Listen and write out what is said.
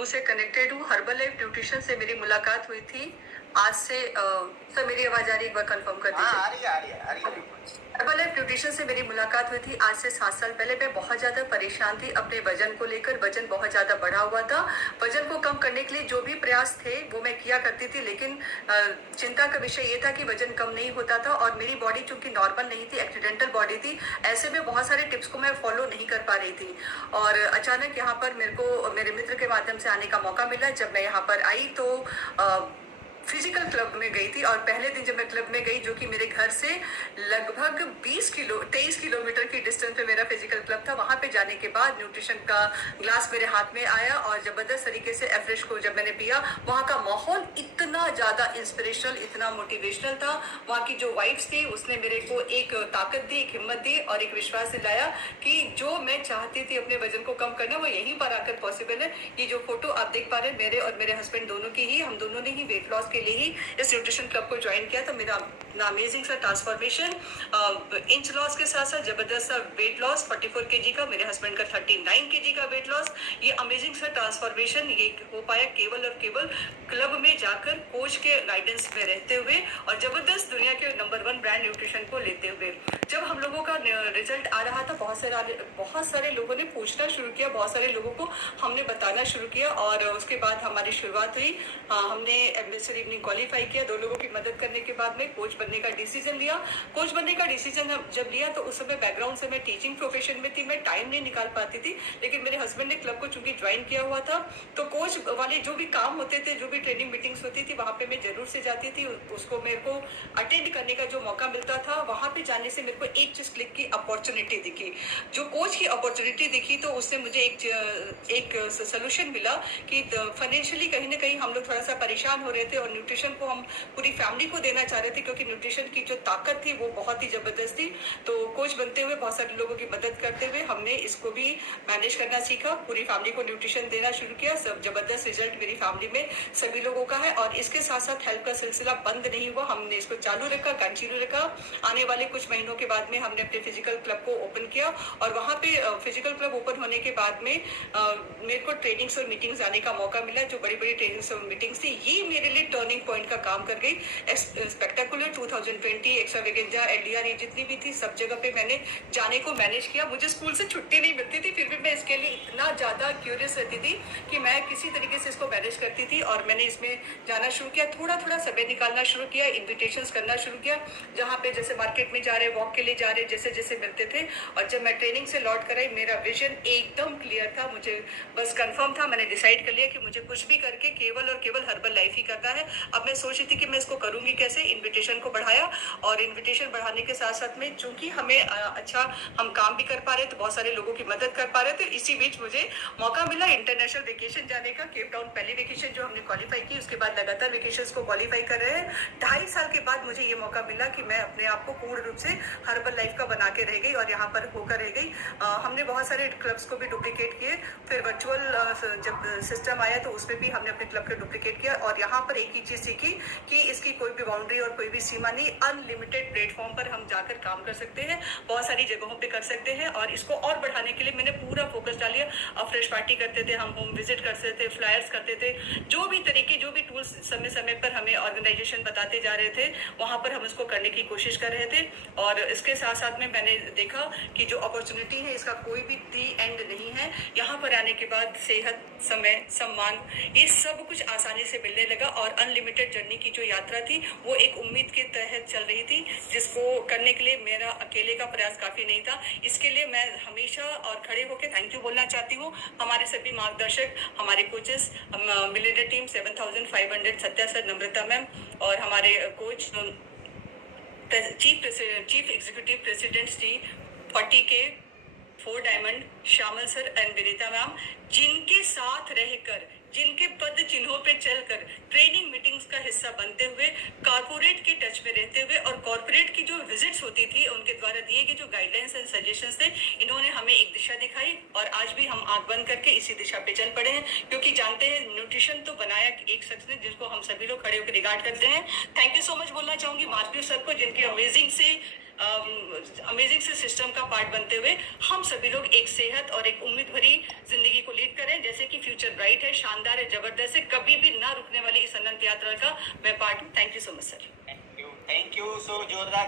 कुल्लू से कनेक्टेड हूँ। Herbal life nutrition से मेरी मुलाकात हुई थी आज से। सर मेरी आवाज आ रही है, एक बार कंफर्म कर हाँ, दीजिए। आ रही है, आ रही है, आ रही है। हर्बल लाइफ न्यूट्रिशन से मेरी मुलाकात हुई थी आज से 7 साल पहले। मैं बहुत ज्यादा परेशान थी अपने वजन को लेकर। वजन बहुत ज्यादा बढ़ा हुआ था। वजन को कम करने के लिए जो भी प्रयास थे वो मैं किया करती थी, लेकिन चिंता का विषय ये था कि वजन कम नहीं होता था और मेरी बॉडी चूंकि नॉर्मल नहीं थी, एक्सीडेंटल बॉडी थी, ऐसे में बहुत सारे टिप्स को मैं फॉलो नहीं कर पा रही थी। और अचानक यहाँ पर मेरे को मेरे मित्र के माध्यम से आने का मौका मिला। जब मैं यहाँ पर आई तो फिजिकल क्लब में गई थी और पहले दिन जब मैं क्लब में गई, जो कि मेरे घर से लगभग 23 किलोमीटर की डिस्टेंस पे मेरा फिजिकल क्लब था, वहां पे जाने के बाद न्यूट्रिशन का ग्लास मेरे हाथ में आया और जबरदस्त तरीके से एफ्रेश को जब मैंने पिया, वहां का माहौल इतना ज्यादा इंस्पिरेशनल, इतना मोटिवेशनल था। वहां की जो वाइब्स थी उसने मेरे को एक ताकत दी, एक हिम्मत दी और एक विश्वास दिलाया कि जो मैं चाहती थी अपने वजन को कम करना वो यहीं पर आकर पॉसिबल है। ये जो फोटो आप देख पा रहे हैं मेरे और मेरे हस्बैंड दोनों की ही, हम दोनों ने ही वेट लॉस के लिए ही इस न्यूट्रिशन क्लब को ज्वाइन किया। तो मेरा अमेजिंग सा ट्रांसफॉर्मेशन, इंच लॉस के साथ साथ जबरदस्त सा वेट लॉस, 44 केजी का, मेरे हस्बैंड का 39 केजी का वेट लॉस। ये अमेजिंग सा ट्रांसफॉर्मेशन ये हो पाया केवल और केवल क्लब में जाकर कोच के गाइडेंस में रहते हुए और जबरदस्त दुनिया के नंबर 1 ब्रांड न्यूट्रिशन को लेते हुए। जब हम लोगों का रिजल्ट आ रहा था, बहुत सारे लोगों ने पूछना शुरू किया, बहुत सारे लोगों को हमने बताना शुरू किया और उसके बाद हमारी शुरुआत हुई। हमने एम्बेसडर इवनिंग क्वालिफाई किया। 2 लोगों की मदद करने के बाद में कोच बनने का डिसीजन लिया। कोच बनने का डिसीजन जब लिया तो उस समय बैकग्राउंड से मैं टीचिंग प्रोफेशन में थी, मैं टाइम नहीं निकाल पाती थी, लेकिन मेरे हस्बैंड ने क्लब को चूंकि ज्वाइन किया हुआ था तो कोच वाले जो भी काम होते थे, जो भी ट्रेनिंग मीटिंग्स होती थी, वहां पे मैं जरूर से जाती थी। उसको मेरे को अटेंड करने का जो मौका मिलता था, वहां पे जाने से मेरे को एक चीज क्लिक की अपॉर्चुनिटी दिखी। जो कोच की अपॉर्चुनिटी दिखी तो उससे मुझे एक सोल्यूशन मिला कि फाइनेंशियली कहीं ना कहीं हम लोग थोड़ा सा परेशान हो रहे थे और न्यूट्रिशन को हम पूरी फैमिली को देना चाह रहे थे, क्योंकि न्यूट्रिशन की जो ताकत थी वो बहुत ही जबरदस्त थी। तो कोच बनते हुए, बहुत सारे लोगों की मदद करते हुए हमने इसको भी मैनेज करना सीखा, पूरी फैमिली को न्यूट्रिशन देना शुरू किया। सब जबरदस्त रिजल्ट मेरी फैमिली में सभी लोगों का है और इसके साथ साथ हेल्प का सिलसिला बंद नहीं हुआ, हमने इसको चालू रखा, कंटिन्यू रखा। आने वाले कुछ महीनों के बाद में हमने अपने फिजिकल क्लब को ओपन किया और वहां पे फिजिकल क्लब ओपन होने के बाद में मेरे को ट्रेनिंग्स और मीटिंग्स आने का मौका मिला। जो बड़ी बड़ी ट्रेनिंग्स और मीटिंग्स थी, ये मेरे लिए टर्निंग पॉइंट का काम कर गई। स्पेक्टेकुलर 2020 एक्स्ट्रावेगेंजा एलडीआर ये जितनी भी थी, सब जगह पे मैंने जाने को मैनेज किया। मुझे स्कूल से छुट्टी नहीं मिलती थी, फिर भी मैं इसके लिए इतना ज्यादा क्यूरियस रहती थी कि मैं किसी तरीके से इसको मैनेज करती थी और मैंने इसमें जाना शुरू किया। थोड़ा थोड़ा समय निकालना शुरू किया, इन्विटेशंस करना शुरू किया, जहाँ पे जैसे मार्केट में जा रहे, वॉक के लिए जा रहे, जैसे जैसे मिलते थे। और जब मैं ट्रेनिंग से लौट कर आई, मेरा विजन एकदम क्लियर था, मुझे बस कंफर्म था, मैंने डिसाइड कर लिया कि मुझे कुछ भी करके केवल और केवल हर्बल लाइफ ही करना है। अब मैं सोच रही थी कि मैं इसको करूंगी कैसे। इन्विटेशन को बढ़ाया और इन्विटेशन बढ़ाने के साथ साथ में चूंकि हमें अच्छा हम काम भी कर पा रहे, तो बहुत सारे लोगों की मदद कर पा रहे थे। इसी बीच मुझे मौका मिला इंटरनेशनल वेकेशन जाने का। केप टाउन पहली वेकेशन जो हमने क्वालिफाई की, उसके बाद लगातार वेकेशन को क्वालिफाई कर रहे हैं। 2.5 साल के बाद मुझे ये मौका मिला कि मैं अपने आप को पूर्ण रूप से हर्बल लाइफ का बना के रह गई और यहाँ पर होकर रह गई। हमने बहुत सारे क्लब्स को भी डुप्लीकेट किए, फिर वर्चुअल जब सिस्टम आया तो उसमें भी हमने अपने क्लब को डुप्लीकेट किया और यहाँ पर एक ही चीज सीखी कि इसकी कोई भी बाउंड्री और कोई भी सीमा नहीं। अनलिमिटेड प्लेटफॉर्म पर हम जाकर काम कर सकते हैं, बहुत सारी जगहों पे कर सकते हैं और इसको और बढ़ाने के लिए मैंने पूरा फोकस डालिया। फ्रेश पार्टी करते थे, हम होम विजिट करते थे, फ्लायर्स करते थे, जो भी तरीके, जो भी टूल्स समय समय पर हमें ऑर्गेनाइजेशन बताते जा रहे थे, वहां पर हम इसको करने की कोशिश कर रहे थे। और इसके साथ साथ में मैंने देखा कि जो अपॉर्चुनिटी है इसका कोई भी दी एंड नहीं है। यहाँ पर आने के बाद सेहत, समय, सम्मान, ये सब कुछ आसानी से मिलने लगा और अनलिमिटेड जर्नी की जो यात्रा थी वो एक उम्मीद के तहत चल रही थी, जिसको करने के लिए मेरा अकेले का प्रयास काफी नहीं था। इसके लिए मैं हमेशा और खड़े होकर थैंक यू बोलना चाहती हूँ हमारे सभी मार्गदर्शक, हमारे coaches, millionaire team 7500, Satya sir, Namrata ma'am और हमारे coach, chief executive president Shri 40K, 4 diamond, Shyamal sir and Vinita ma'am, जिनके साथ रहकर, जिनके पद चिन्हों पे चलकर, ट्रेनिंग मीटिंग्स का हिस्सा बनते हुए, कॉर्पोरेट के टच में रहते हुए और कॉर्पोरेट की जो विजिट्स होती थी उनके द्वारा दिए गए जो गाइडलाइंस एंड सजेशंस थे, इन्होंने हमें एक दिशा दिखाई और आज भी हम आंख बंद करके इसी दिशा पे चल पड़े हैं, क्योंकि जानते हैं न्यूट्रिशन तो बनाया एक शख्स ने जिसको हम सभी लोग खड़े होकर रिगार्ड करते हैं। थैंक यू सो मच बोलना चाहूंगी मार्क्यू सर को, जिनकी अमेजिंग से अमेजिंग से सिस्टम का पार्ट बनते हुए हम सभी लोग एक सेहत और एक उम्मीद भरी जिंदगी को लीड करें, जैसे कि फ्यूचर ब्राइट है, शानदार है, जबरदस्त है, कभी भी ना रुकने वाली इस अनंत यात्रा का मैं पार्ट हूँ। Thank you so much sir. Thank you so जोरदार